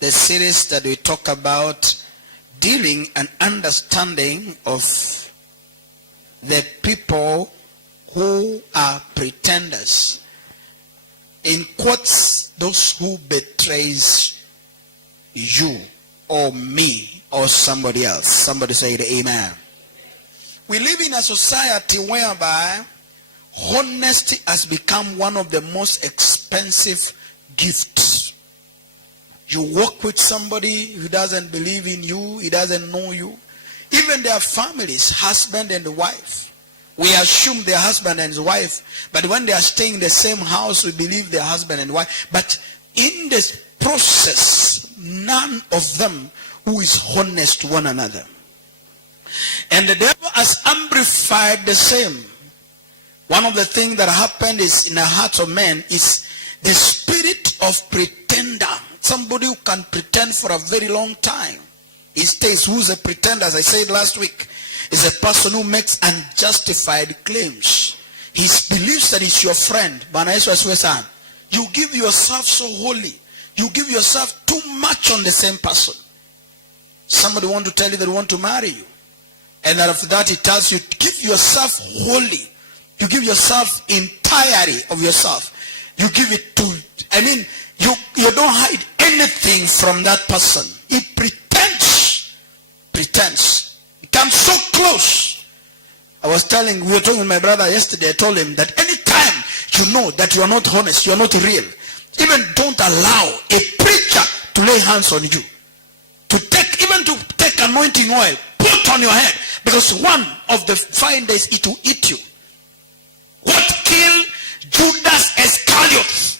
the series that we talk about dealing and understanding of the people who are pretenders. In quotes, those who betrays you or me or somebody else. Somebody say amen. We live in a society whereby honesty has become one of the most expensive gifts. You work with somebody who doesn't believe in you, he doesn't know you. Even their families, husband and wife. We assume their husband and his wife, but when they are staying in the same house, we believe their husband and wife. But in this process, none of them who is honest to one another. And the devil has amplified the same. One of the things that happened is in the hearts of men is the spirit of pretender. Somebody who can pretend for a very long time. He stays. Who's a pretender? As I said last week, is a person who makes unjustified claims. He believes that he's your friend. You give yourself so holy. You give yourself too much on the same person. Somebody want to tell you they want to marry you. And then after that he tells you, give yourself wholly. You give yourself entirely of yourself. You give it to, you don't hide anything from that person. He pretends. He comes so close. We were talking with my brother yesterday. I told him that anytime you know that you are not honest, you are not real, even don't allow a preacher to lay hands on you. To take anointing oil, put on your head. Because one of the findings is to eat you. What killed Judas Iscariot?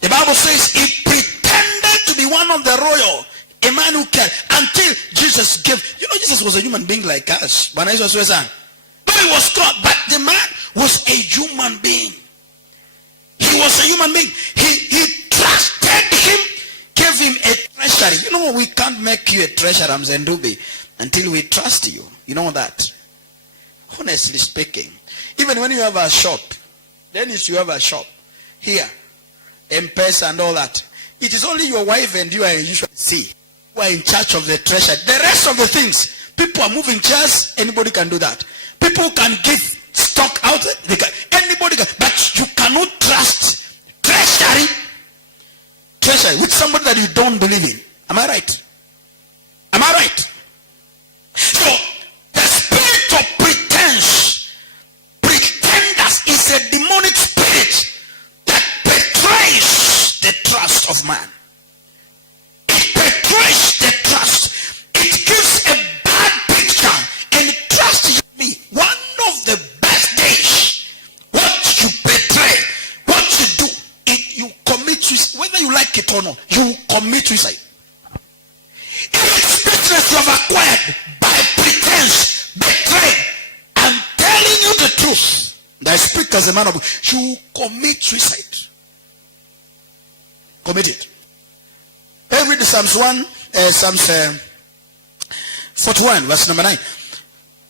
The Bible says he pretended to be one of the royal, a man who cared, until Jesus gave. Jesus was a human being like us. Though he was God, but the man was a human being. He was a human being. He trusted him, gave him a treasury. We can't make you a treasurer, Mzendubi, until we trust you. You know that. Honestly speaking, even when you have a shop, then if you have a shop here, M-Pesa and all that, it is only your wife and you are usually who are in charge of the treasure. The rest of the things, people are moving chairs, anybody can do that. People can give stock out, anybody can, but you cannot trust treasury with somebody that you don't believe in. Am I right? Am I right? So, the spirit of pretenders is a demonic spirit that betrays the trust of man. It betrays the trust. It gives a bad picture. And trust me, one of the best days, what you betray, what you do, you commit suicide. Whether you like it or not, you commit suicide. It's business you have acquired by pretense, betray. I'm telling you the truth. I speak as a man of God. You commit suicide. Commit it. Read Psalms 41, verse number 9.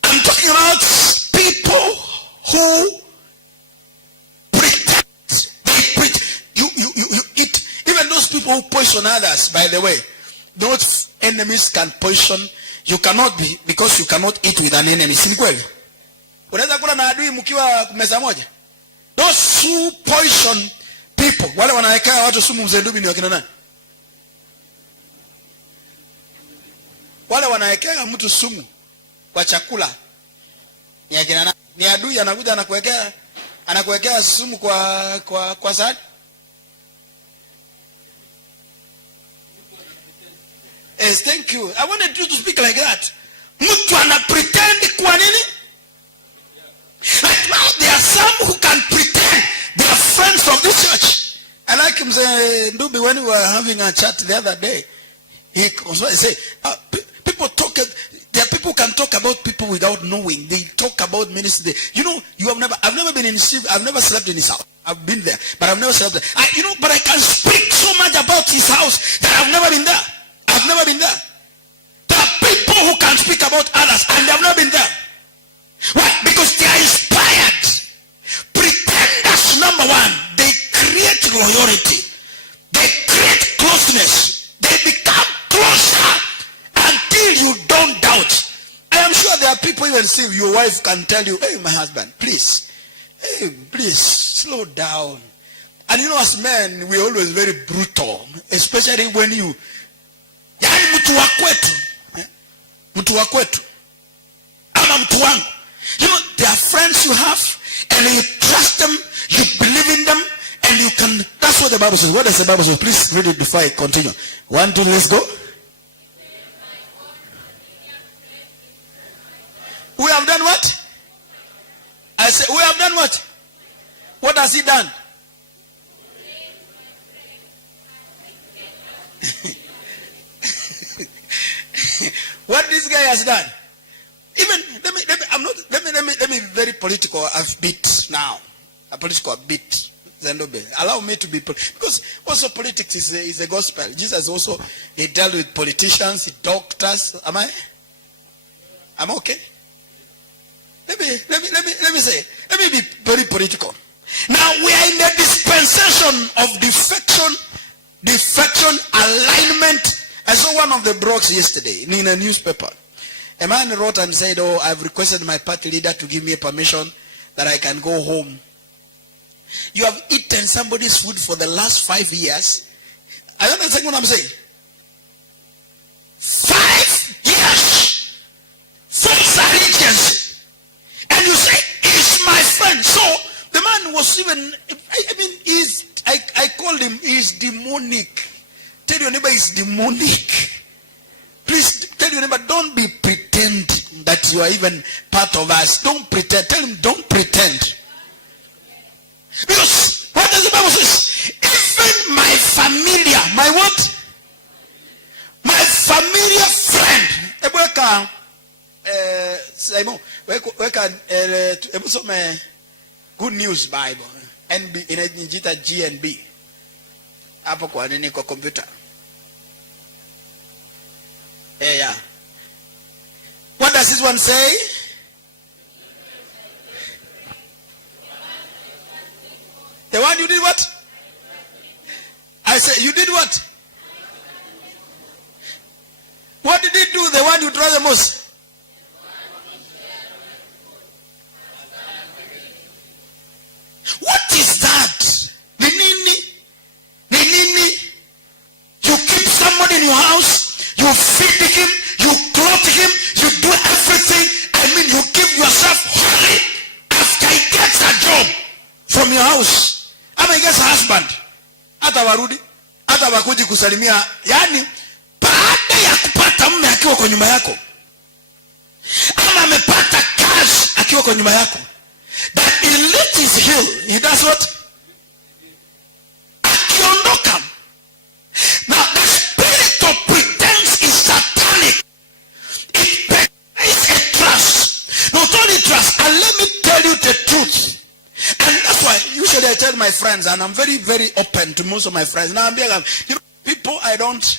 I'm talking about people who pretend. You eat. Even those people who poison others, by the way. Those enemies can poison. You cannot be, because you cannot eat with an enemy. Si kweli? Unaweza kula na adui mkiwa meza moja. Those who poison people, wale wanaweka watu sumu, Mzendubi, ni wakina nani? Wale wanaweka mtu sumu kwa chakula ni akina nani? Ni adui anakuja anakuwekea sumu kwa sahani. Yes, thank you. I wanted you to speak like that. Mtu ana pretend kwa nini? Like now there are some who can pretend they are friends of this church. I like him say, Ndubi, when we were having a chat the other day, he say, people talk. There are people who can talk about people without knowing. They talk about ministry. I've never been in his, I've never slept in his house. I've been there, but I've never slept there. But I can speak so much about his house that I've never been there. I've never been there. There are people who can speak about others and they have not been there. Why? Because they are inspired. Pretenders, number one, they create loyalty. They create closeness. They become people even see your wife can tell you, hey, my husband, please, hey, please, slow down. And you know, as men, we're always very brutal, especially when you, yani mtu wa kwetu, mtu wa kwetu, ama mtu wangu. You know, there are friends you have, and you trust them, you believe in them, and you can, that's what the Bible says. What does the Bible say? Please read it before I continue. 1, 2, let's go. We have done what? I say, we have done what? What has he done? What this guy has done? Even let me be very political a bit now. A political bit. Allow me to be because also politics is a gospel. Jesus also, he dealt with politicians, doctors. Am I okay? Let me be very political. Now we are in the dispensation of defection, alignment. I saw one of the blogs yesterday in a newspaper. A man wrote and said, oh, I've requested my party leader to give me a permission that I can go home. You have eaten somebody's food for the last 5 years. I don't understand what I'm saying. 5 years. False allegiance. And you say, he's my friend. So the man was even, I called him, he's demonic. Tell your neighbor he's demonic. Please tell your neighbor, don't be pretend that you are even part of us. Don't pretend. Tell him, don't pretend. Because what does the Bible say? Even my familiar, my what? My familiar friend. Good News Bible. Inajita GNB. Hapo kwa nini kwa computer? Yeah. What does this one say? The one you did what? I said, you did what? What did he do? The one you trust the most? What is that? You keep somebody in your house, you feed him, you clothe him, you do everything. I mean, you give yourself holy after he gets a job from your house. Ama he gets a husband. Hata warudi, hata wakuji kusalimia. Yani, baada ya kupata mume akiwa kwa nyuma yako. Ama amepata cash akiwa kwa nyuma yako. That he lit his heel. He does what? Akiondoka. Now the spirit of pretense is satanic. It betrays a trust. Not only trust, and let me tell you the truth. And that's why usually I tell my friends, and I'm very, very open to most of my friends. Now I'm being, you know, people I don't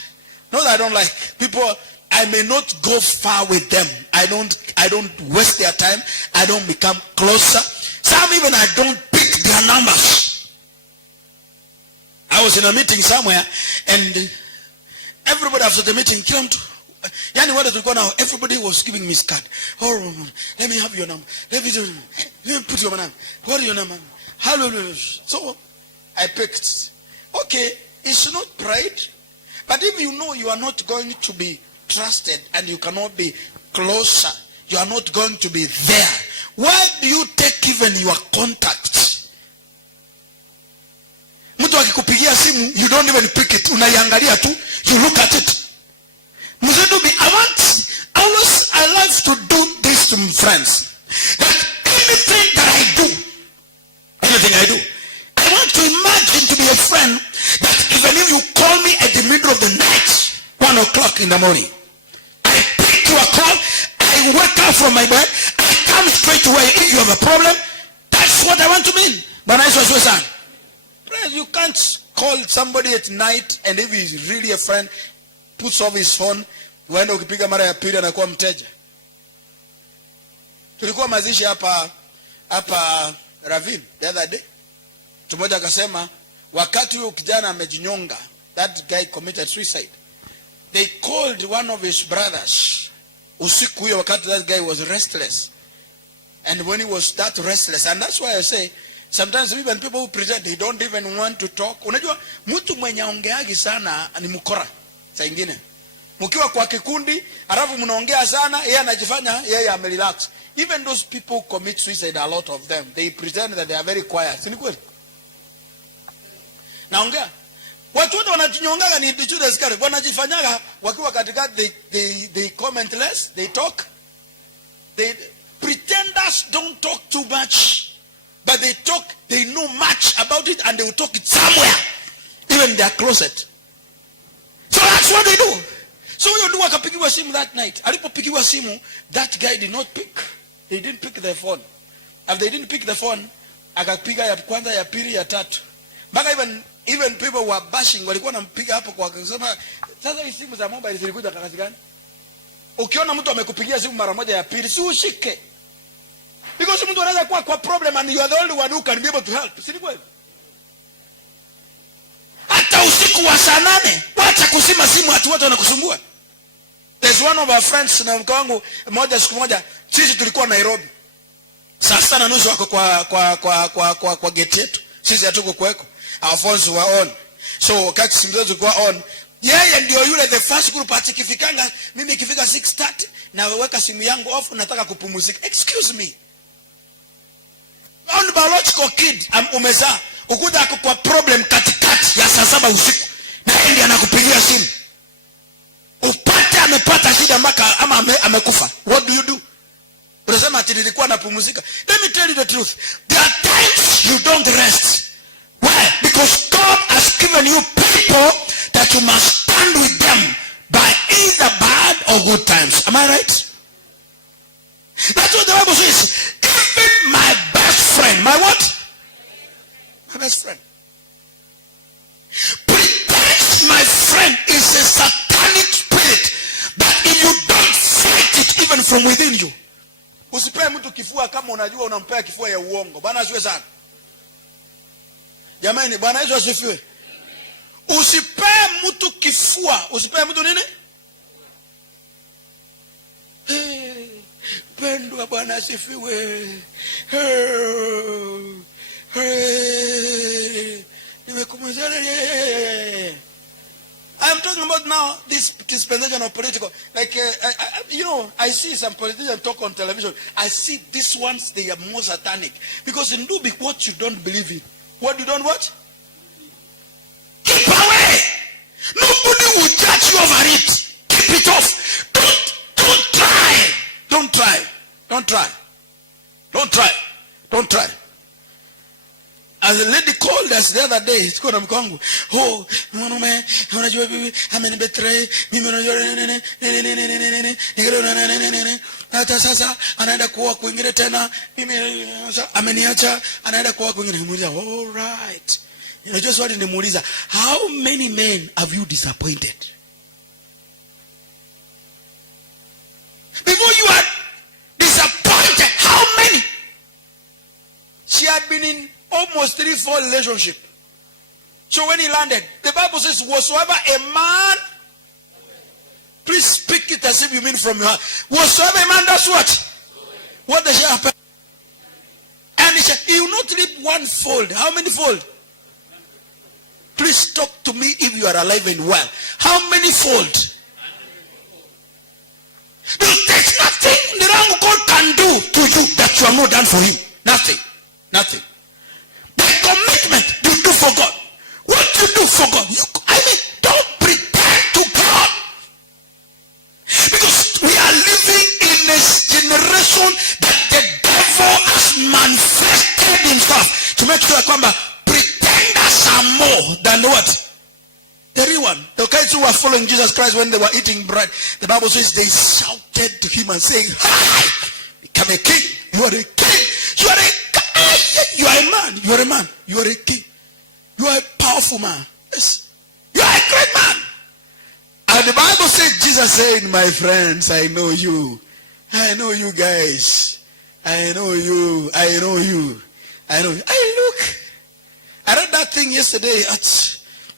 like. People I may not go far with them. I don't waste their time. I don't become closer. Some even I don't pick their numbers. I was in a meeting somewhere, and everybody after the meeting came to Yani what to go now? Everybody was giving me his card. Oh, let me have your number. Let me put your number. What are your number? Hallelujah. So I picked. Okay, it's not pride, but if you know you are not going to be trusted and you cannot be closer, you are not going to be there. Why do you take even your contacts? Mtu akikupigia simu, you don't even pick it. Unaiangalia tu, you look at it. I love to do this to my friends. That anything I do, I want to imagine to be a friend that even if you call me at the middle of the night, 1 o'clock in the morning, I pick your call, I wake up from my bed, I come straight away. If you have a problem, that's what I want to mean. But I say, you can't call somebody at night, and if he's really a friend, puts off his phone, uende ukipiga mara ya pili anakuwa mteja. Tulikuwa mazishi hapa Ravine the other day. Mmoja akasema wakati huyo kijana amejinyonga, that guy committed suicide. They called one of his brothers usiku hiyo wakati that guy was restless. And when he was that restless, and that's why I say, sometimes even people who pretend they don't even want to talk. Unajua, mtu mwenye ongeagi sana ni mkora. Saa ingine. Mkiwa kwa kikundi, alafu mnaongea sana, yeye anajifanya, yeye amerelax. Even those people who commit suicide, a lot of them, they pretend that they are very quiet. Si ni kweli? Naongea. Watu wote wanajinyongaga ni Judas Iscariot. Wanajifanyaga wakiwa katikati, they comment less, they talk. Pretenders don't talk too much, but they talk, they know much about it, and they will talk it somewhere, even in their closet. So that's what they do. So huyo ndugu akapigiwa simu that night. Alipopigiwa simu, that guy did not pick. He didn't pick the phone. After they didn't pick the phone, akapiga ya kwanza, ya pili, ya tatu. Mpaka even people were bashing, walikuwa nampiga hapo kwa kusema, sasa hizi simu za mobile zilikuja kakasi gani? Ukiona mtu amekupigia simu mara moja ya pili, si ushike. Because mtu anaweza kuwa kwa problem and you are the only one who can be able to help. Si ni kweli? Hata usiku wa saa 8, wacha kusima simu watu wote wanakusumbua. There's one of our friends na mke wangu mmoja, siku moja sisi tulikuwa Nairobi. Saa 6:30 wako kwa gate yetu. Sisi hatuko kuweko. Our phones were on. So wakati simu zetu zilikuwa on, yeye ndio yule the first group atikifikanga, mimi ikifika 6:30 na weka simu yangu off, nataka kupumzika. Excuse me. On biological kid umezaa, ukuta kwa problem katikati ya saa 7 usiku, na yeye ndiye anakupigia simu. Upate amepata shida mpaka ama amekufa. What do you do? Unasema ati nilikuwa napumzika. Let me tell you the truth. There are times you don't rest. Why? Because God has given you people that you must stand with them by either bad or good times. Am I right? That's what the Bible says. Even my best friend, my what? My best friend. Pretends my friend is a satanic spirit that if you don't fight it even from within you. Usipe mtu kifua kama unajua unampea kifua ya uongo. Bwana asifiwe sana. Jamani, Bwana Yesu asifiwe. Usipe mtu kifua. Usipe mtu nini? Pendwa, Bwana asifiwe. I'm talking about now this dispensation of political. Like, I see some politicians talk on television. I see these ones, they are more satanic. Because in do what you don't believe in. What you don't what? Keep away. Nobody will judge you over it. Keep it off. Don't try. Don't try. Don't try. Don't try. Don't try. As a lady called us the other day, sikuwa na mkongo. Oh, mwanaume, unajua bibi, amenibetray, mimi unajua hata sasa anaenda kuoa kwingine tena, mimi ameniacha, anaenda kuoa kwingine. Nimuuliza, all right. Unajua swali nimuuliza, how many men have you disappointed? Before you are disappointed, how many? She had been in almost 3-4 relationship. So when he landed, the Bible says, whatsoever a man, please speak it as if you mean from your heart. Whatsoever a man does what? What does happen? And he said, he will not leave one fold. How many fold? Please talk to me if you are alive and well. How many fold? There's nothing the wrong God can do to you that you have not done for him. Nothing. Nothing. The commitment you do for God. What you do for God. Don't pretend to God. Because we are living in a generation that the devil has manifested himself to make sure that pretenders are more than what? The real one. The guys who were following Jesus Christ when they were eating bread, the Bible says they shouted to him and saying, "Hi, become a king. You are a king. You are a You are a man. You are a man. You are a king. You are a powerful man. Yes. You are a great man." And the Bible says, Jesus said, "My friends, I know you. I know you guys. I know you. I know you. I know you." I read that thing yesterday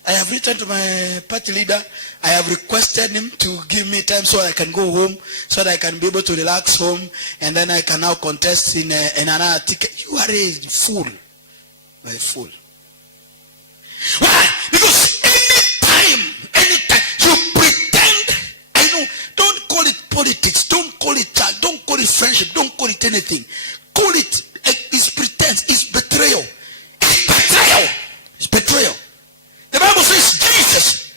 I have written to my party leader. I have requested him to give me time so I can go home, so that I can be able to relax home, and then I can now contest in another ticket. You are a fool. You are a fool. Why? Because anytime you pretend, I know, don't call it politics, don't call it church, don't call it friendship, don't call it anything. Call it, it's pretense, it's betrayal. It's betrayal. It's betrayal. The Bible says Jesus,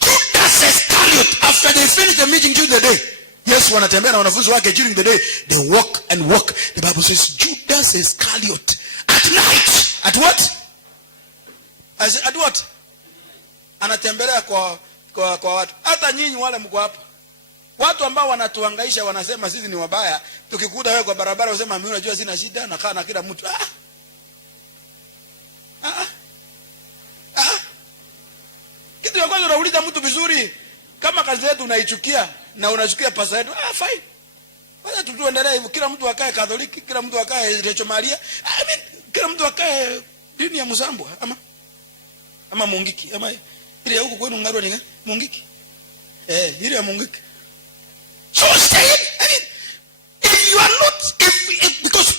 Judas Iscariot, after they finish the meeting during the day, yes, wanatembea na wanafunzi wake during the day, they walk and walk. The Bible says Judas Iscariot at night, at what? At what? Anatembelea kwa watu. Hata nyinyi wale mko hapa. Watu ambao wanatuhangaisha wanasema sisi ni wabaya. Tukikuta wewe kwa barabara unasema mimi unajua sina shida, nakaa na kila mtu. Kitu ya kwanza unauliza mtu vizuri, kama kazi yetu unaichukia na unachukia pasa yetu, fine. Wacha tuendelee hivyo, kila mtu akae Katoliki, kila mtu akae Recho Maria. Kila mtu akae dini ya Muzambwa ama Mungiki, ama ile huko kwenu Ngarwa ni Mungiki. Ile ya Mungiki. So stay. If you are not, because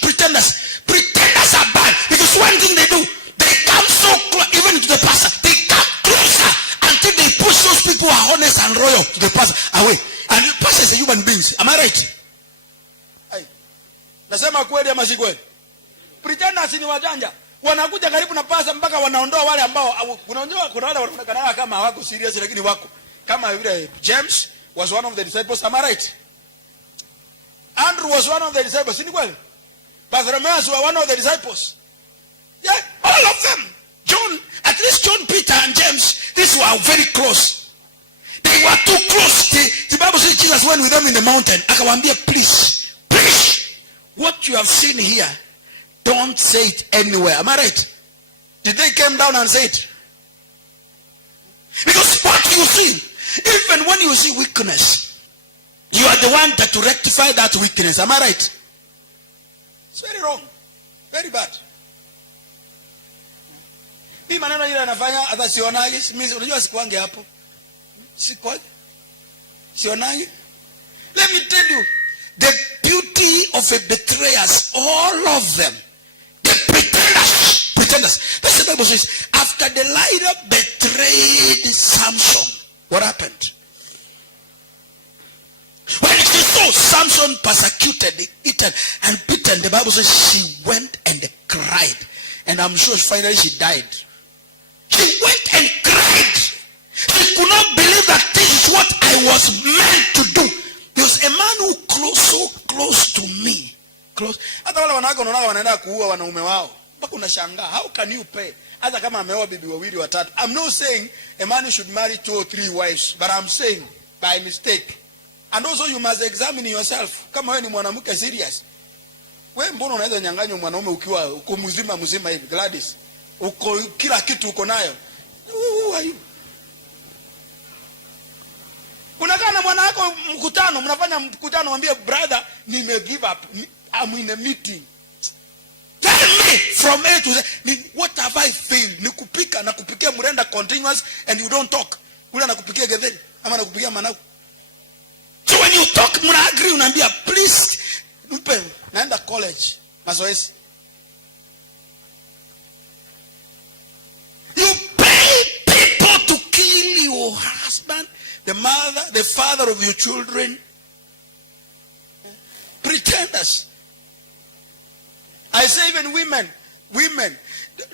pretenders are bad. Because one thing they do, they come so close, even to the pastor, they come closer until they push those people who are honest and royal to the pastor away. And the pastor is a human being. Am I right? Nasema kweli ama si kweli? Pretenders ni wajanja. Wanakuja karibu na pasa mpaka wanaondoa wale ambao unaondoa. Kuna wale wanaonekana kama hawako serious lakini wako. Kama vile James was one of the disciples. Am I right? Andrew was one of the disciples. Ni kweli? Bartholomew was one of the disciples. Yeah, all of them. John, at least John, Peter and James, these were very close. They were too close. The Bible says Jesus went with them in the mountain. Akawambia, please, what you have seen here, don't say it anywhere. Am I right? Did they come down and say it? Because what you see, even when you see weakness, you are the one that to rectify that weakness. Am I right? It's very wrong. Very bad. Hii maneno ile anafanya hata sionagi, mimi unajua sikuange hapo. Sionagi. Let me tell you, the beauty of a betrayers, all of them, the pretenders. That's the Bible says, after Delilah betrayed Samson, what happened? When she saw Samson persecuted, eaten, and beaten, the Bible says she went and cried. And I'm sure finally she died. She went and cried. She could not believe that this is what I was meant to do. There was a man who so close to me. Close. Hata wale wanawake wanaona wanaenda kuua wanaume wao. Mpaka unashangaa, how can you pay? Hata kama ameoa bibi wawili watatu. I'm not saying a man should marry 2 or 3 wives, but I'm saying by mistake. And also you must examine yourself. Kama wewe ni mwanamke serious. Wewe mbona unaweza nyang'anywa mwanaume ukiwa uko mzima hivi? Gladys, uko kila kitu uko nayo. Unakaa na mwana wako mkutano, mnafanya mkutano, mwambie brother, nime give up. I'm in a meeting. Tell me from A to Z, what have I failed? Nikupika na kupikia mrenda continuous and you don't talk. Ule nakupikia getheni ama nakupikia manako. So when you talk, mna agree, unaambia please, naenda college, mazoezi. You pay people to kill your husband, the mother, the father of your children. Pretenders. I say even women,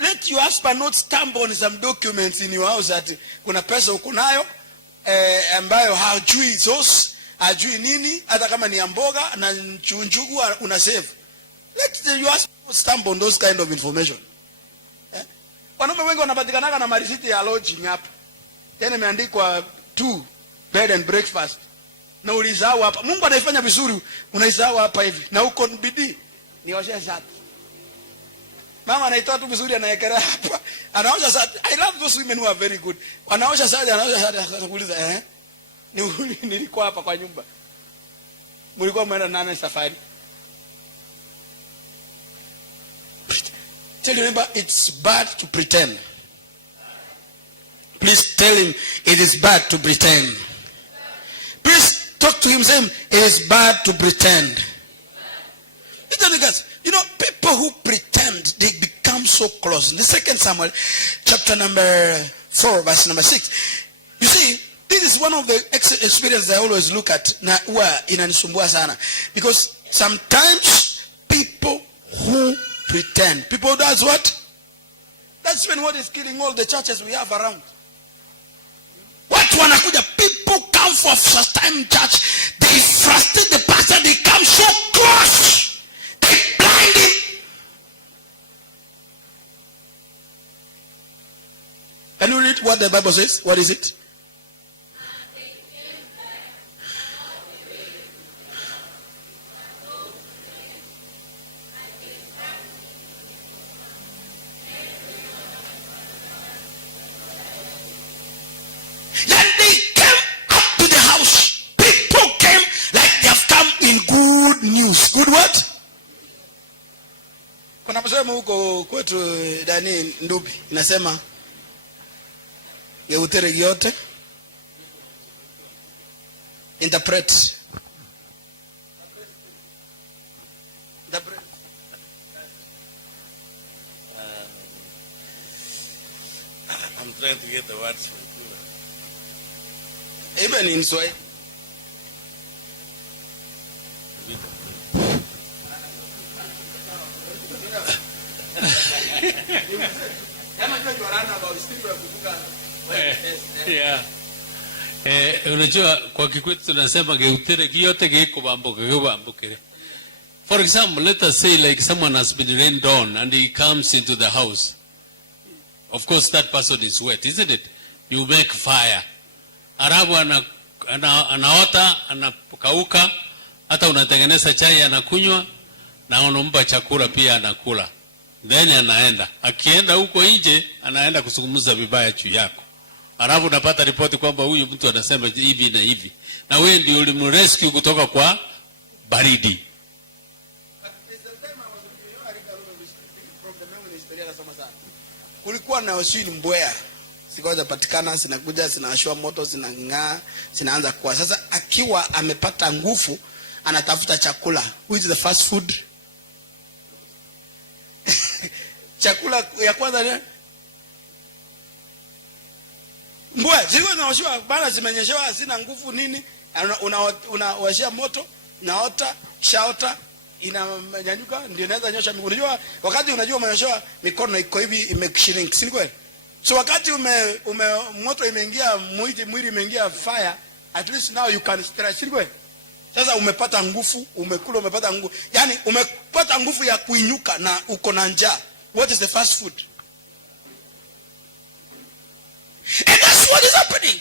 let your husband not stamp on some documents in your house that kuna pesa uko nayo ambayo hajui sauce, hajui nini, hata kama ni mboga na njugu una save. Let your husband not stamp on those kind of information. Wanaume wengi wanapatikana na marisiti ya lodging hapa. Tena imeandikwa 2 bed and breakfast. Na ulisahau hapa. Mungu anaifanya vizuri, unaisahau hapa hivi. Na uko bidii. Nioshe shati. Mama anaitoa tu vizuri, anayekelea hapa. Anaosha shati. I love those women who are very good. Anaosha shati, anakuuliza nilikuwa hapa kwa nyumba. Mlikuwa mmeenda nani safari? Tell you, remember, it's bad to pretend. Please tell him it is bad to pretend. Please talk to him, say it is bad to pretend. You know, people who pretend, they become so close. In the 2 Samuel, chapter number 4, verse number 6. You see, this is one of the experiences I always look at. Because sometimes people who pretend. People does what? That's when what is killing all the churches we have around. What wanakuja? People come for first time church. They frustrate the pastor. They come so close. They blind him. Can you read what the Bible says? What is it? News. Good what? Kuna msemo huko kwetu Dani Ndubi inasema geutere yote interpret. I'm trying to get the words from you. Even in Swahili. Unajua kwa Kikwetu tunasema geutere yote geikubambukire. For example, let us say like someone has been rained on and he comes into the house. Of course that person is wet, isn't it? You make fire. Arabu anaota, anakauka, hata unatengeneza chai anakunywa na unampa chakula pia anakula. Then anaenda. Akienda huko nje anaenda kuzungumza vibaya juu yako. Alafu unapata ripoti kwamba huyu mtu anasema hivi na hivi. Na wewe ndio ulimrescue kutoka kwa baridi. Kulikuwa na waswini mbwea. Sikoja patikana, zinakuja, zinashua moto, zinang'aa, zinaanza kwa. Sasa akiwa amepata nguvu, anatafuta chakula. Which is the fast food? Chakula ya kwanza ni mbwe. Zilikuwa zinawashwa bana, zimenyeshewa, hazina nguvu nini? Unawashia moto, naota, shaota, inanyanyuka, ndio inaweza nyosha miguu. Unajua wakati unajua umenyoshewa mikono iko hivi imeshrink, si kweli? So wakati moto imeingia mwili imeingia fire, at least now you can stretch, si kweli? Sasa umepata nguvu, umekula, umepata nguvu. Yaani umepata nguvu ya kuinuka na uko na njaa. What is the fast food? And that's what is happening.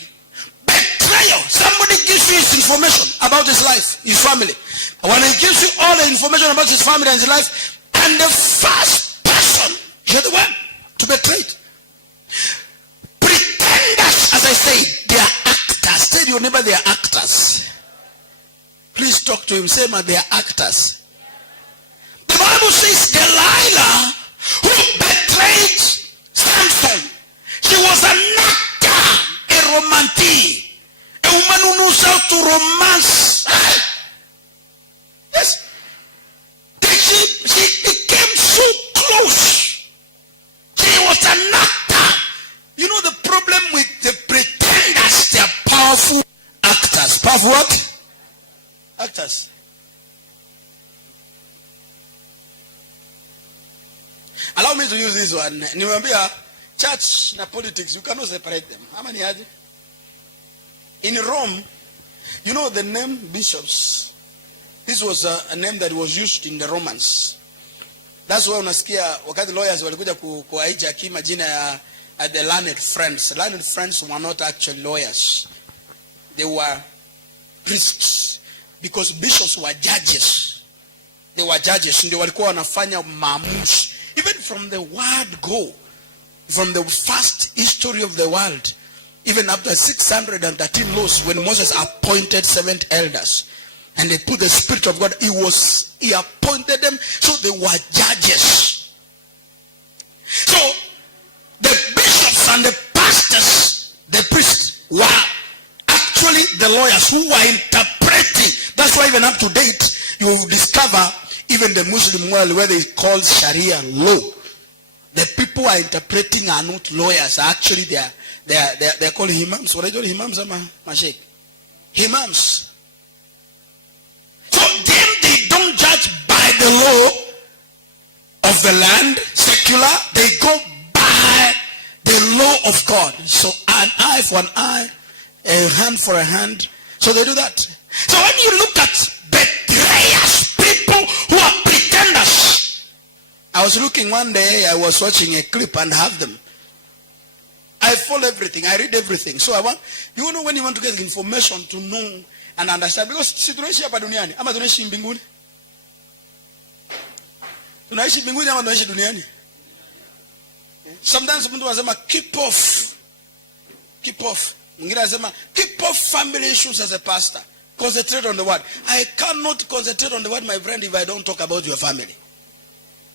Betrayal. Somebody gives you his information about his life, his family. When he gives you all the information about his family and his life, and the first person, you're the one to betray it. Pretenders, as I say, they are actors. Tell your neighbor they are actors. Please talk to him. Say, man, they are actors. The Bible says Delilah, who betrayed Samson, she was an actor, a romantic, a woman who knows how to romance. Yes. She became so close. She was an actor. You know the problem with the pretenders, they are powerful actors. Powerful what? Actors. Allow me to use this one. Niwaambia, church na politics, you cannot separate them. How many had? In Rome, you know the name bishops. This was a name that was used in the Romans. That's why unasikia wakati lawyers walikuja kuhijack majina ya the learned friends. Learned friends were not actually lawyers. They were priests. Because bishops were judges. They were judges. Ndio walikuwa wanafanya maamuzi. Even from the word go, from the first history of the world, even after 613 laws, when Moses appointed 70 elders, and they put the Spirit of God, he appointed them, so they were judges. So, the bishops and the pastors the priests were actually the lawyers who were interpreting. That's why even up to date, you will discover even the Muslim world where they call Sharia law. The people who are interpreting are not lawyers. Actually, they are called imams. What are you imams? Imams. So them, they don't judge by the law of the land, secular. They go by the law of God. So an eye for an eye, a hand for a hand. So they do that. So when you look at betrayers, people who are pretenders. I was looking one day, I was watching a clip and have them. I follow everything, I read everything. So I want, you know, when you want to get information to know and understand, because si tunaishi hapa duniani ama tunaishi mbinguni? Tunaishi mbinguni ama tunaishi duniani? Sometimes mtu anasema keep off. Keep off. Mwingine anasema keep off family issues as a pastor. Concentrate on the word. I cannot concentrate on the word, my friend, if I don't talk about your family.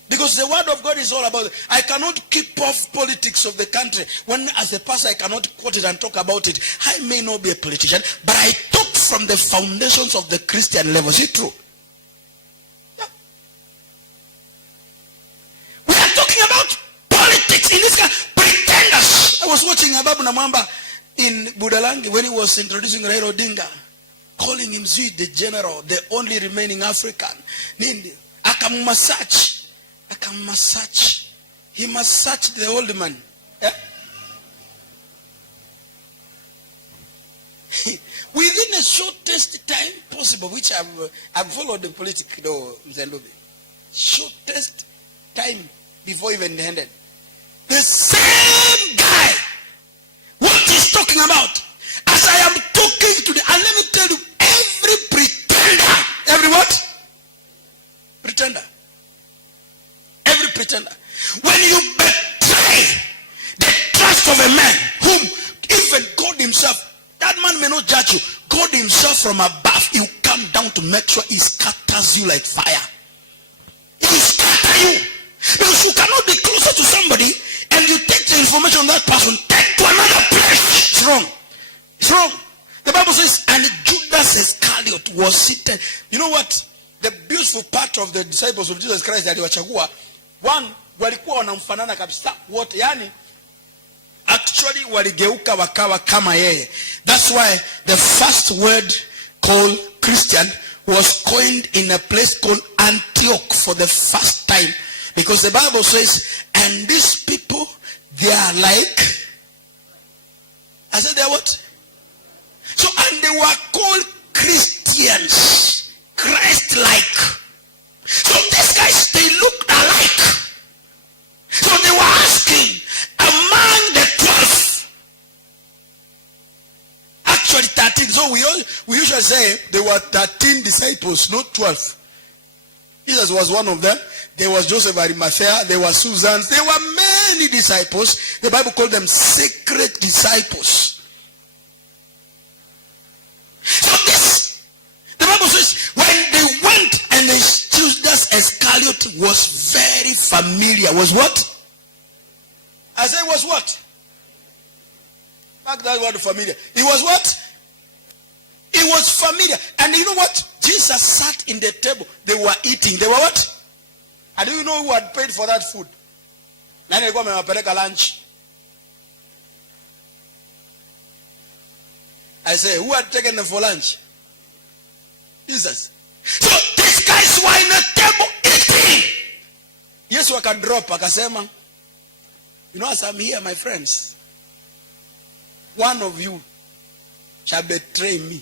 Because the word of God is all about it. I cannot keep off politics of the country. When as a pastor I cannot quote it and talk about it. I may not be a politician, but I talk from the foundations of the Christian level. Is it true? Yeah. We are talking about politics in this kind of pretenders. I was watching Ababu Namwamba in Budalangi when he was introducing Raila Odinga, calling him Zui the general, the only remaining African. Nindi akamumassage. He massaged the old man. Yeah? Within a shortest time possible, which I've followed the politics, shortest time before even ended. The same guy, what he's talking about, as I am talking today, and let me tell you, every pretender, every what? Pretender. Every pretender. When you betray the trust of a man whom even God himself, that man may not judge you. God himself from above, he will come down to make sure he scatters you like fire. He will scatter you. Because you cannot be closer to somebody and you take the information of that person, take to another place. It's wrong. It's wrong. The Bible says, and Judas Iscariot was seated. You know what? The beautiful part of the disciples of Jesus Christ that wachagua, one, walikuwa wanamfanana kabisa wote, yani actually waligeuka wakawa kama yeye. That's why the first word called Christian was coined in a place called Antioch for the first time, because the Bible says, and these people, they are like, I said they are what? So, and they were called Christians, Christ-like. So these guys, they looked alike. So they were asking, among the 12, actually 13. So we usually say there were 13 disciples, not 12. Jesus was one of them. There was Joseph Arimathea. There were Susan. There were many disciples. The Bible called them sacred disciples. So this, the Bible says, when they went and they, Judas Iscariot was very familiar. Was what? I said was what? Mark that word familiar. He was what? He was familiar. And you know what? Jesus sat in the table. They were eating. They were what? And do you know who had paid for that food? Nani alikuwa amewapeleka lunch? I say, who had taken them for lunch? Jesus. So these guys were in a table eating. Yes, we can drop. Akasema, you know, as I'm here, my friends, one of you shall betray me.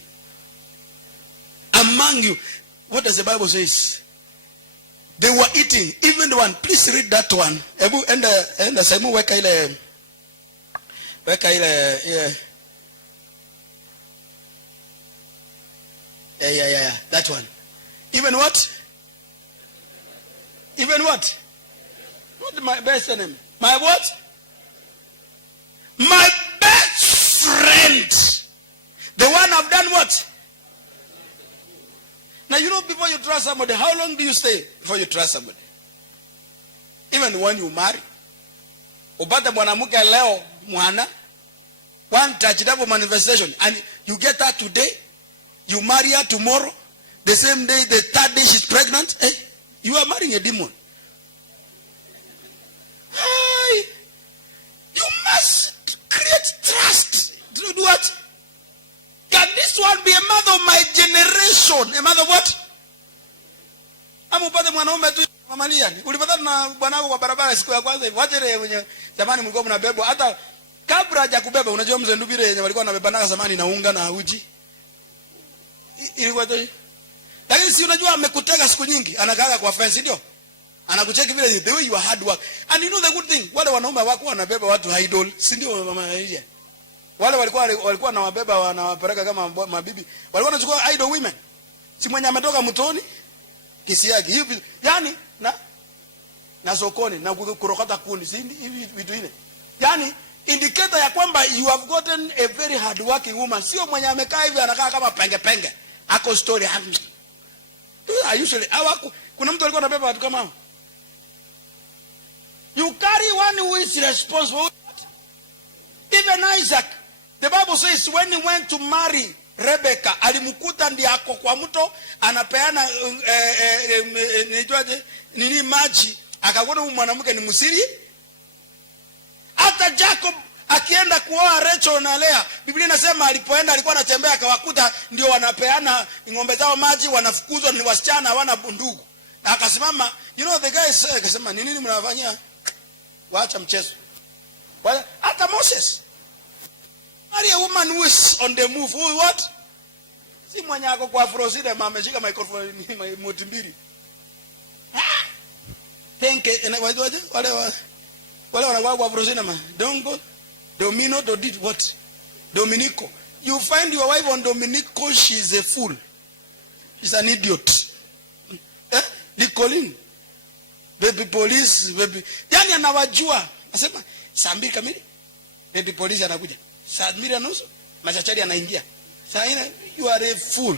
Among you, what does the Bible say? They were eating. Even the one, please read that one. And the Simon Wekaile, yeah. That one. Even what? Even what? What my best name? My what? My best friend. The one I've done what? Now you know, before you trust somebody, how long do you stay before you trust somebody? Even when you marry. Upate mwanamke leo mwana. One touch double manifestation. And you get her today, you marry her tomorrow, the same day, the third day she's pregnant. Hey, you are marrying a demon. Hey, you must create trust. Do what? Can this one be a mother of my generation? A mother of what? Upate mwanaume tu mamalia. Ulipata na bwanako kwa barabara siku ya kwanza hivi. Wacha ile wenye zamani mlikuwa mnabebwa hata kabla haja kubeba. Unajua mzee Ndubire yenye walikuwa wanabebana zamani na unga na uji. Ilikuwa tu. Lakini si unajua amekutega siku nyingi, anakaa kwa fence ndio. Anakucheki vile the way you are hard work. And you know the good thing, wale wanaume wako wanabeba watu idol, si ndio mama hiyo? Wale walikuwa na wabeba wanawapeleka kama mabibi. Walikuwa wanachukua idol women. Si mwenye ametoka mtoni kisiagi hivi yani na sokoni na kurokota kuni si hivi vitu ile. Yani indicator ya kwamba you have gotten a very hard working woman. Sio mwenye amekaa hivi anakaa kama penge. Ako story happy. Usually kuna mtu alikuwa anabeba watu kama hao. You carry one who is responsible. Even Isaac, the Bible says when he went to marry Rebecca, alimkuta ndiye ako kwa mto anapeana nini maji, akaona mwanamke ni Msiri. Hata Jacob akienda kuoa Rachel na Lea, Biblia inasema alipoenda alikuwa anatembea akawakuta ndio wanapeana ng'ombe zao maji, wanafukuzwa, ni wasichana hawana bundugu. Na akasimama, you know the guy said, akasema ni nini mnafanyia? Waacha mchezo. Hata Moses, marry a woman who is on the move. Who what? Si mwenye ako kwa froside ameshika microphone moti mbili. Tenke wale wanakuwa kwa froside Dongo, Domino, did what? Dominico. You find your wife on Dominico, she's a fool. She's an idiot. Nicolene. Baby police, baby. Yani anawajua. Nasema saa 2 kamili baby police anakuja. Saa 2:30 machachari anaingia. Saa ina you are a fool.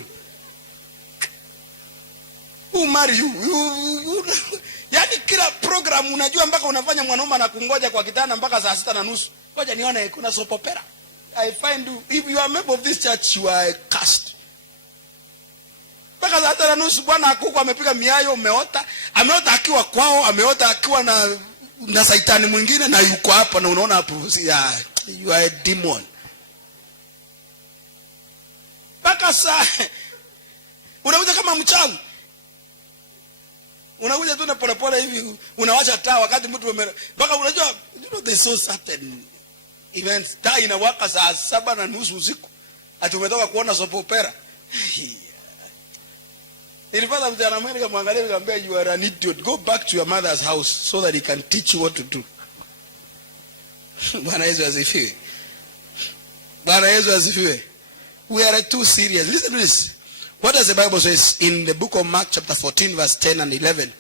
Who marry you? Yani kila program unajua mpaka unafanya mwanaume anakungoja kwa kitanda mpaka saa 6:30. Ngoja nione kuna soap opera. I find you, if you are a member of this church, you are cursed. Mpaka saa 6:30 bwana akuko amepiga miayo, ameota akiwa kwao, ameota akiwa na saitani mwingine na yuko hapa na unaona hapo you are a demon. Mpaka saa unakuja kama mchawi. Unakuja tu na polepole hivi unawacha taa wakati mtu mpaka unajua you know they so certain events taa inawaka saa 7:30 usiku. Ati umetoka kuona soap opera. Ilipata mjana mwingine kamwangalia nikamwambia you are an idiot. Go back to your mother's house so that he can teach you what to do. Bwana Yesu asifiwe. Bwana Yesu asifiwe. We are too serious. Listen to this. What does the Bible say in the book of Mark chapter 14 verse 10 and 11?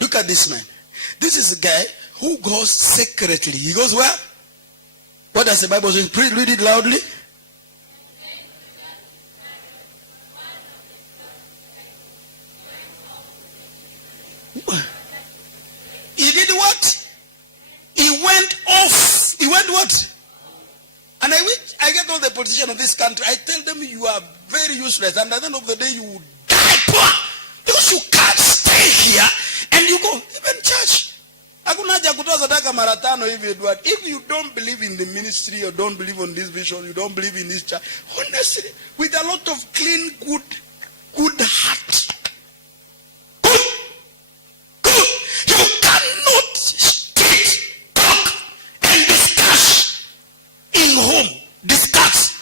Look at this man. This is a guy who goes secretly. He goes where? What does the Bible say? Please read it loudly. He did what? He went off. He went what? And I get all the politicians of this country. I tell them you are very useless. And at the end of the day, you will die poor. Because you can't stay here and you go. Even church. If you don't believe in the ministry or don't believe on this vision, you don't believe in this church, honestly, with a lot of clean, good heart. You cannot sit, talk, and discuss in home. Discuss.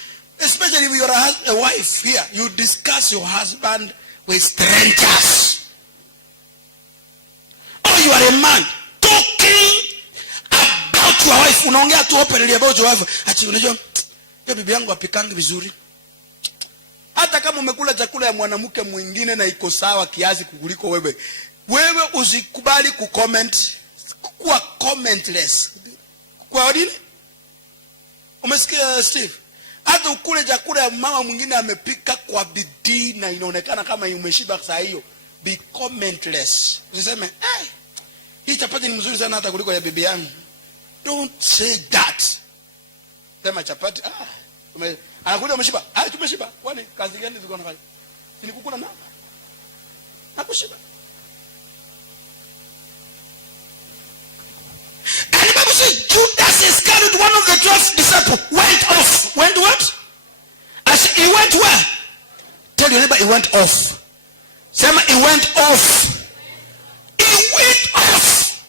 Especially if you are a wife here. You discuss your husband with strangers. Or you are a man talking about your wife. Unaongea tu openly about your wife. Ati unajua, bibi yangu apikangi vizuri. Hata kama umekula chakula ya mwanamke mwingine na iko sawa kiasi kukuliko wewe. Wewe usikubali kucomment, kuwa commentless. Kwa nini? Umesikia Steve? Hata ukule chakula ya mama mwingine amepika kwa bidii na inaonekana kama umeshiba saa hiyo, be commentless. Usiseme, hii chapati ni mzuri sana hata kuliko ya bibi yangu. Don't say that. Sema chapati. Anakuja umeshiba. Tumeshiba. Kwani kazi gani ziko nafanya? Ni kukula na. Hakushiba. And the Bible says Judas Iscariot, one of the 12 disciples, went off. Went what? He went where? Tell your neighbor, he went off. Sema, he went off. He went off.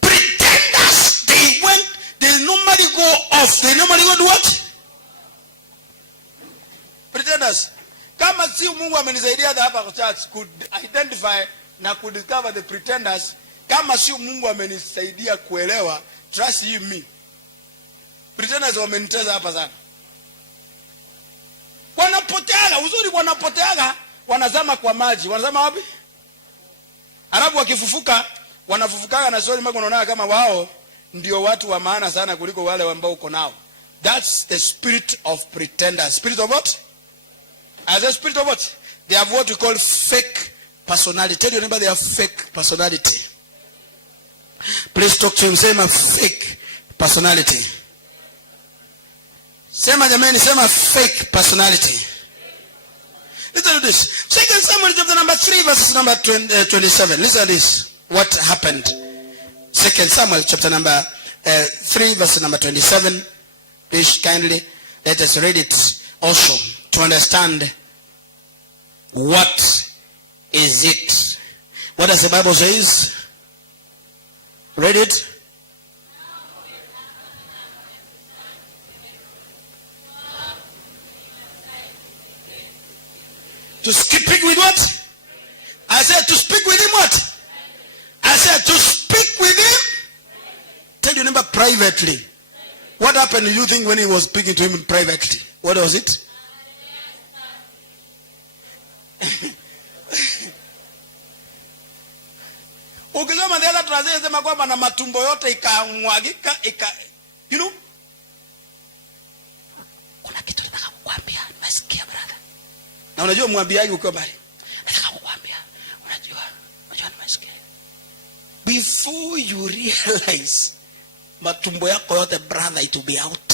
Pretenders, they normally go off. They normally go to what? Pretenders. Kama si Mungu amenisaidia hapa kwa church could identify na could discover the pretenders. Kama si Mungu amenisaidia kuelewa, trust you me. Pretenders wameniteza hapa sana. Wanapoteaga, uzuri wanapoteaga, wanazama kwa maji. Wanazama wapi? Arabu wakifufuka, wanafufukaga na swali mpaka unaona kama wao ndio watu wa maana sana kuliko wale ambao uko nao. That's the spirit of pretenders. Spirit of what? As a spirit of what? They have what we call fake personality. Tell your neighbor they have fake personality. Please talk to him. Say my fake personality. Sema jamani, sema fake personality. Listen to this. 2 Samuel chapter number 3 verses number 27. Listen to this. What happened? 2 Samuel chapter number 3 verse number 27. Please kindly let us read it also to understand what is it. What does the Bible says? Read it. To speak with what? I said to speak with him what? I said to speak with him. Tell your neighbor privately. What happened do you think when he was speaking to him privately? What was it? Ukisoma the other translation sema kwamba na matumbo yote ikamwagika you know? Kuna kitu nataka kukuambia, nasikia brother. Na unajua mwambiaje ukiwa mbali? Nataka kukuambia. Unajua nimesikia. Before you realize matumbo yako yote brother it will be out.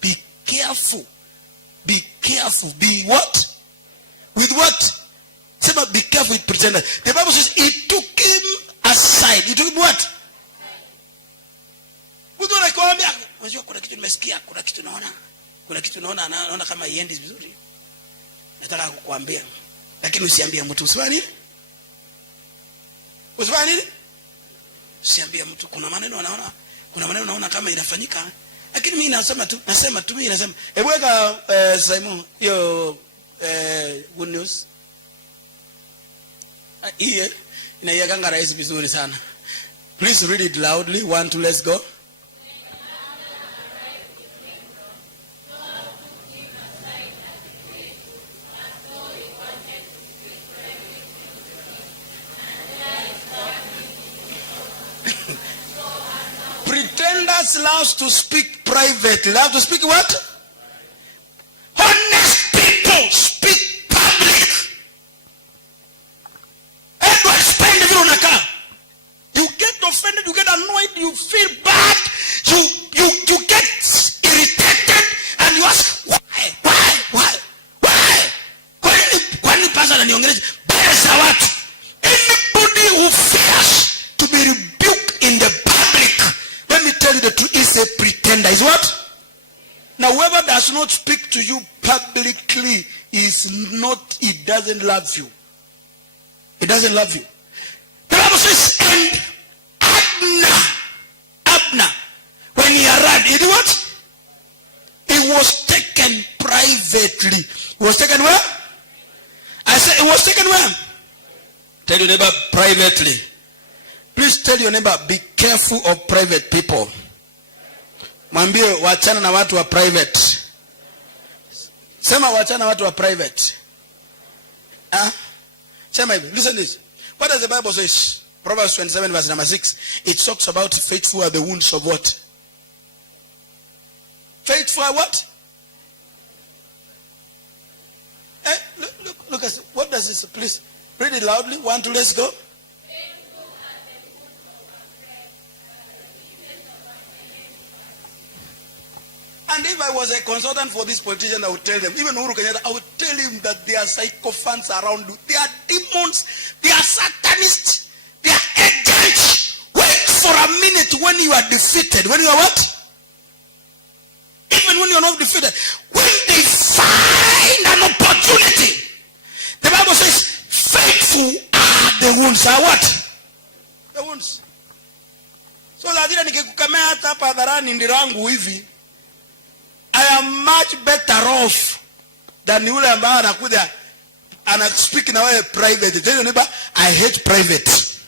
Be careful. Be careful. Be what? With what? Sema be careful with pretenders. The Bible says it took him aside. It took him what? Mtu anakuambia, unajua kuna kitu nimesikia, kuna kitu naona kama iendi vizuri. Nataka kukuambia. Lakini usiambie mtu. Usifanye nini? Usiambie mtu. Kuna maneno naona kama inafanyika. Lakini mimi nasema tu mimi nasema. Hebu weka Simon hiyo good news. Hii inaiaganga rais vizuri sana. Please read it loudly. 1 2 let's go. Pretenders love to speak privately. Love to speak what? Honest people speak public. Everybody spend the unakaa. You get offended, you get annoyed, you feel bad, you get irritated, and you ask why? Kwani pastor ananiongelea mbele za watu? Anybody who fears to be rebuked in the public, let me tell you the truth, is a pretender. Is what? Now whoever does not speak to you publicly it doesn't love you. It doesn't love you. The Bible says, and Abner, when he arrived, he did what? He was taken privately. He was taken where? I said, it was taken where? Tell your neighbor privately. Please tell your neighbor, be careful of private people. Mwambie wachana na watu wa private. Sema wachana watu wa private. Sema hivi. Listen this. What does the Bible say? Proverbs 27 verse number 6. It talks about faithful are the wounds of what? Faithful are what? Look at what does this? Please read it loudly. 1 2 let's go. And if I was a consultant for this politician, I would tell them, even Uhuru Kenyatta, I would tell him that there are sycophants around you. They are demons. They are satanists. They are agents. Wait for a minute when you are defeated. When you are what? Even when you are not defeated. When they find an opportunity. The Bible says, faithful are the wounds. Are what? The wounds. So lazima nikikukemea hata hapa hadharani ndirangu hivi, I am much better off than yule ambaye anakuja ana speak na wewe private. Tell your neighbor, I hate private.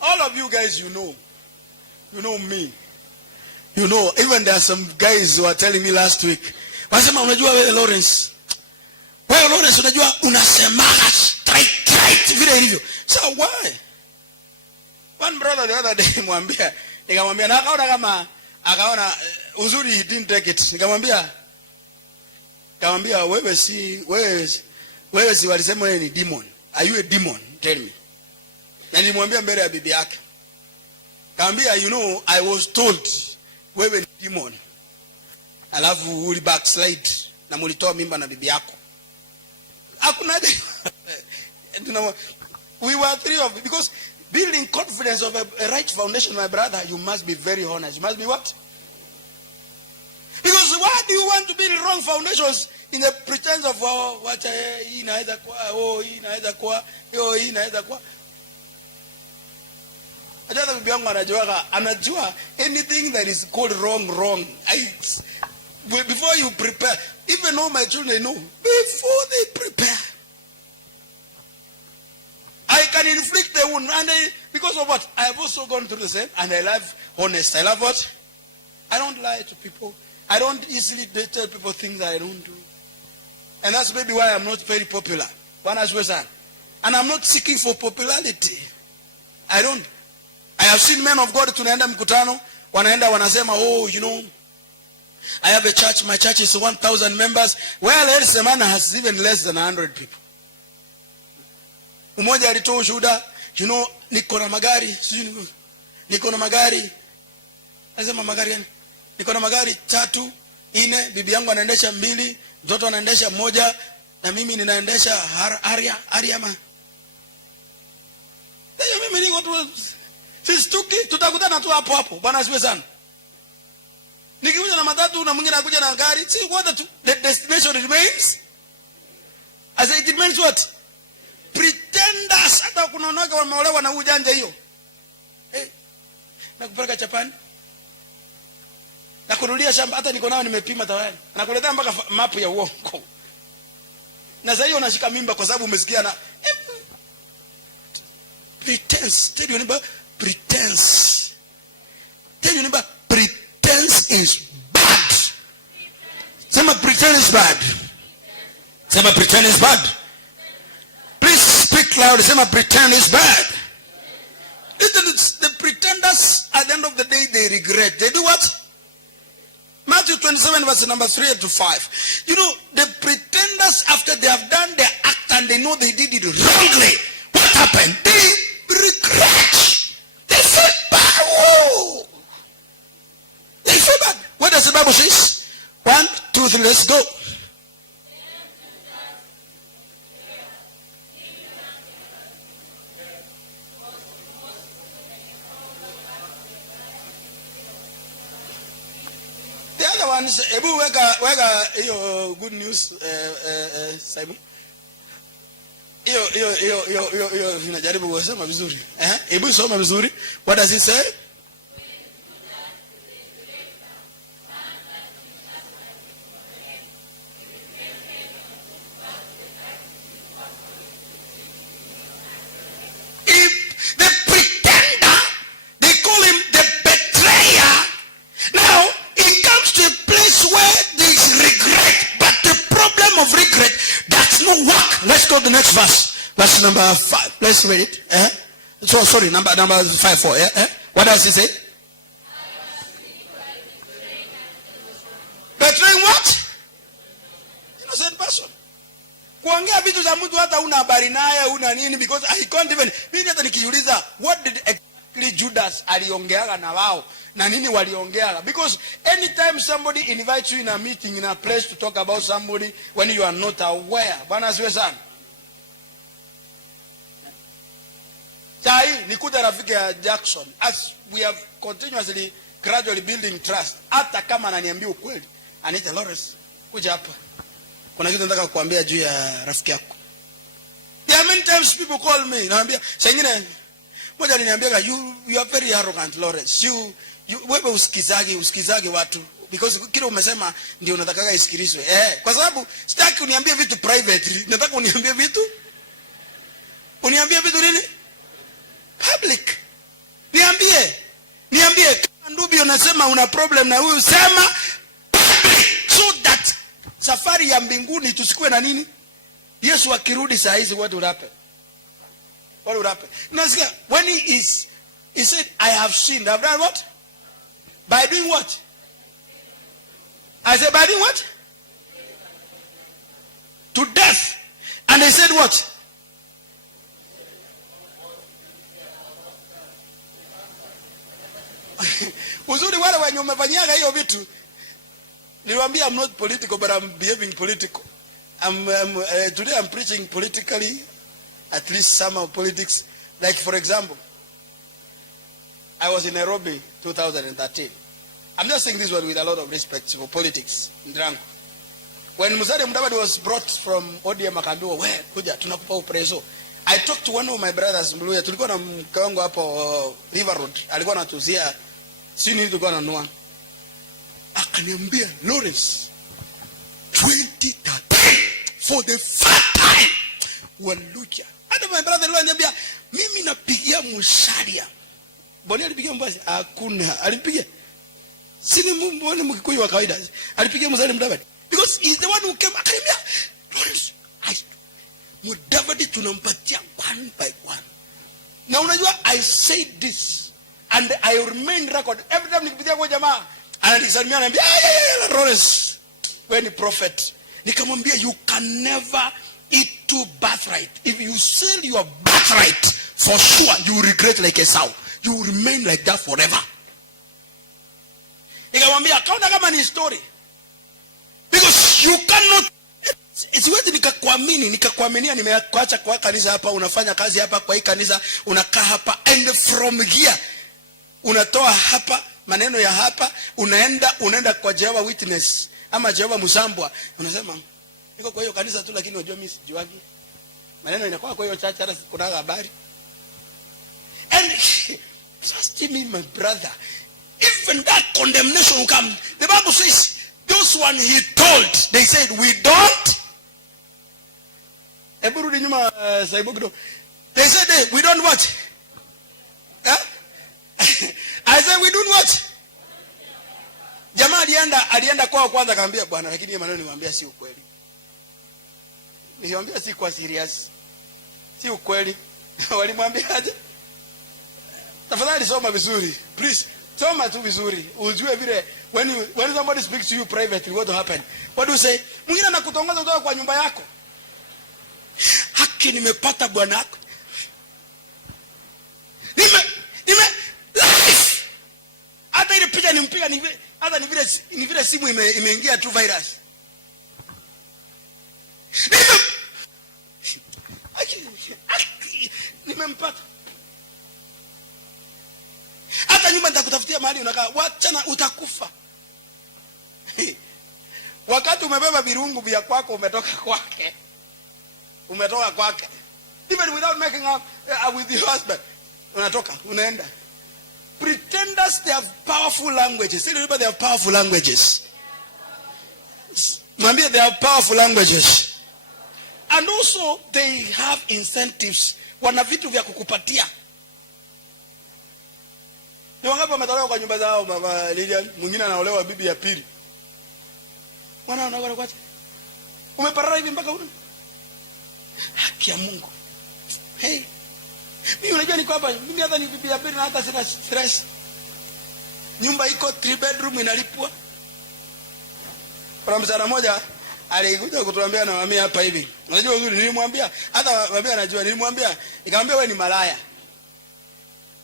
All of you guys, you know me. You know, even there are some guys who are telling me last week, wasema unajua wewe Lawrence unajua unasemaga strike right vile hivyo. So why? One brother the other day nikamwambia na akaona uzuri, he didn't take it. Nikamwambia wewe si walisema wewe ni demon. Are you a demon? Tell me. Na nilimwambia mbele ya bibi yake. Nikamwambia, you know, I was told wewe ni demon. Alafu uli backslide na mulitoa mimba na bibi yako. Hakuna we were three of it, because building confidence of a right foundation, my brother, you must be very honest. You must be what? Because why do you want to build wrong foundations in the pretense of what hii inaweza kwa, hii inaweza kwa. Ajua bibi yangu anajua anything that is called wrong. Before you prepare, even all my children know, before they prepare, I can inflict the wound, and because of what? I have also gone through the same, and I love honest. I love what? I don't lie to people. I don't easily tell people things that I don't do. And that's maybe why I'm not very popular. And I'm not seeking for popularity. I don't. I have seen men of God tunaenda mkutano, wanaenda wanasema, oh, you know, I have a church, my church is 1,000 members. Well, El Semana has even less than 100 people. Umoja alitoa ushuhuda, you know, niko na magari. Nasema magari gani? Niko na magari 3, 4, bibi yangu anaendesha 2, mtoto anaendesha 1, na mimi ninaendesha Ariama. Ndio mimi niko tu. Sisi tutakutana tu hapo. Bwana asifiwe sana. Nikikuja na matatu na mwingine anakuja na gari, see what the destination remains. As it remains what? Pretenders. Hata kuna wanawake wameolewa na ujanja hiyo. Nakupeleka Japan. Nakurudia shamba, hata niko nao nimepima tayari. Nakuletea mpaka map ya uongo. Na sasa hiyo unashika mimba kwa sababu umesikia na pretense. Tell your neighbor, pretense. Tell your neighbor, pretense is bad. Sema pretense is bad. Sema pretend is bad. Please speak loud. Sema pretend is bad. Listen, the pretenders at the end of the day, they regret. They do what? Matthew 27 verse number 3 to 5. You know, the pretenders, after they have done their act and they know they did it wrongly, what happened? They regret. They feel bad. Whoa. They feel bad. What does the Bible say? 1, 2, 3, let's go. The other ones, Ebu wega your good news, Simon. Yo inajaribu kusema vizuri. Ebu soma vizuri. What does it say? If the pretender, they call him the betrayer. Now, it comes to a place where there is regret, but the problem of regret does not work. Let's go to the next verse. Verse number 5. Let's read it. Sorry, number 5-4. What does it say? Betraying what? Innocent person. Kuongea vitu za mtu hata una habari naye una nini, because I can't even. Mimi hata nikiuliza what did exactly Judas aliongeaga na wao, na nini waliongea. Because anytime somebody invites you in a meeting, in a place to talk about somebody when you are not aware. Bwana asiwe sana. Chai nikuta rafiki ya Jackson, as we have continuously gradually building trust. Hata kama ananiambia ukweli, Anita Lawrence, kuja hapa, kuna kitu nataka kukuambia juu ya rafiki yako. There are many times people call me, naambia sengine moja aliniambia you are very arrogant Lawrence. Wewe usikizage watu because kile umesema ndio unataka isikilizwe. Kwa sababu sitaki uniambie vitu private, nataka uniambie vitu nini? Public. Niambie kama ndubi unasema una problem na huyu, sema public, so that safari ya mbinguni tusikue na nini? Yesu akirudi saa hizi, what will happen? What will happen? Nasikia when he said I have sinned. I've done what? By doing what? I said by doing what? To death. And they said what? Uzuri wale wenye umefanyaga hiyo vitu, niliwaambia I'm not political but I'm behaving political. Today I'm preaching politically, at least some of politics. Like for example, I was in Nairobi 2013. I'm just saying this one with a lot of respect for politics. When Musalia Mudavadi was brought from ODM akaambiwa, "We kuja tunakupa uprezo." I talked to one of my brothers Mluya, tulikuwa na mkawangu hapo River Road. Alikuwa anatuzia sini tulikuwa nanunua. Akaniambia, "Lawrence, 2013 for the first time." Walukia. Hata my brother leo ananiambia, "Mimi napigia Musalia." Boni alipigia Mbasi? Hakuna. Alipigia. Sini mboni Mkikuyu wa kawaida. Alipigia Musalia Mudavadi. Because he's the one who came. Akaniambia, "Lawrence, Mudavadi tunampatia one by one." Na unajua I said this and I remain record every time nikipitia kwa jamaa ananisalimia ananiambia, "Lawrence, wewe ni prophet." Nikamwambia, "You can never eat two birthright. If you sell your birthright, for sure you will regret like Esau. You will remain like that forever." Nikamwambia, "Kaona kama ni story. Because you cannot." Siwezi nikakuaminia nimekuacha kwa kanisa hapa, unafanya kazi hapa kwa hii kanisa, unakaa hapa, and from here unatoa hapa maneno ya hapa, unaenda kwa Jehovah Witness ama Jehovah Musambwa, unasema niko kwa hiyo kanisa tu, lakini unajua mimi sijuagi maneno inakuwa kwa hiyo church, hata kuna habari. And trust me my brother, even that condemnation will come. The Bible says those one he told, they said we don't. Eburudi nyuma saibukido. They said we don't what? I said we don't what? Jamaa alienda kwa kwanza akamwambia, "Bwana, lakini hiyo maneno niwaambia si ukweli." Nilimwambia si kwa serious. Si ukweli. Walimwambia aje? Tafadhali soma vizuri. Please, soma tu vizuri. Ujue vile when somebody speaks to you privately what will happen. What do you say? Mwingine anakutongoza kutoka kwa nyumba yako. Haki nimepata bwana wako. Life. Hata ile picha nimpiga hata ni vile simu imeingia tu virus. Nimempata. Hata nyumba nitakutafutia mahali unakaa, wachana utakufa. Wakati umebeba virungu vya kwako umetoka kwake. Even without making up with your husband. Unatoka, unaenda. Pretenders, they have powerful languages. See, remember they have powerful languages. Mwambie they have powerful languages. And also they have incentives. Wana vitu vya kukupatia. Ni wangapi wametolewa kwa nyumba zao mama Lilian, mwingine anaolewa bibi ya pili. Wanaona kwaje? Umeparara hivi mpaka una? Haki ya Mungu. Hey. Mimi unajua niko hapa, mimi hata ni bibi ya pili na hata sina stress. Nyumba iko 3 bedroom inalipwa. Kwa msana moja alikuja kutuambia na mami hapa hivi. Unajua uzuri nilimwambia, hata mami anajua, nilimwambia nikamwambia wewe ni malaya.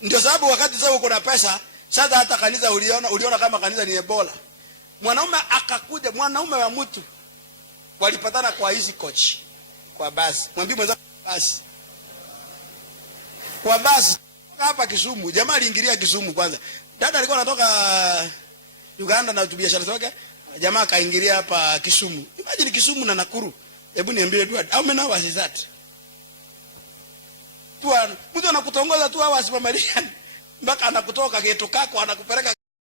Ndio sababu wakati sasa uko na pesa Sasa hata kanisa uliona kama kanisa ni Ebola. Mwanaume akakuja, mwanaume wa mtu walipatana kwa hizi coach kwa basi. Mwambie mwenzako basi. Kwa basi hapa Kisumu, jamaa aliingilia Kisumu kwanza. Dada alikuwa anatoka Uganda na biashara zake. Jamaa kaingilia hapa Kisumu. Imagine Kisumu na Nakuru. Hebu niambie tu, how many hours is that? Mtu anakutongoza tu hours Mama Marian. Mpaka anakutoka geto kako anakupeleka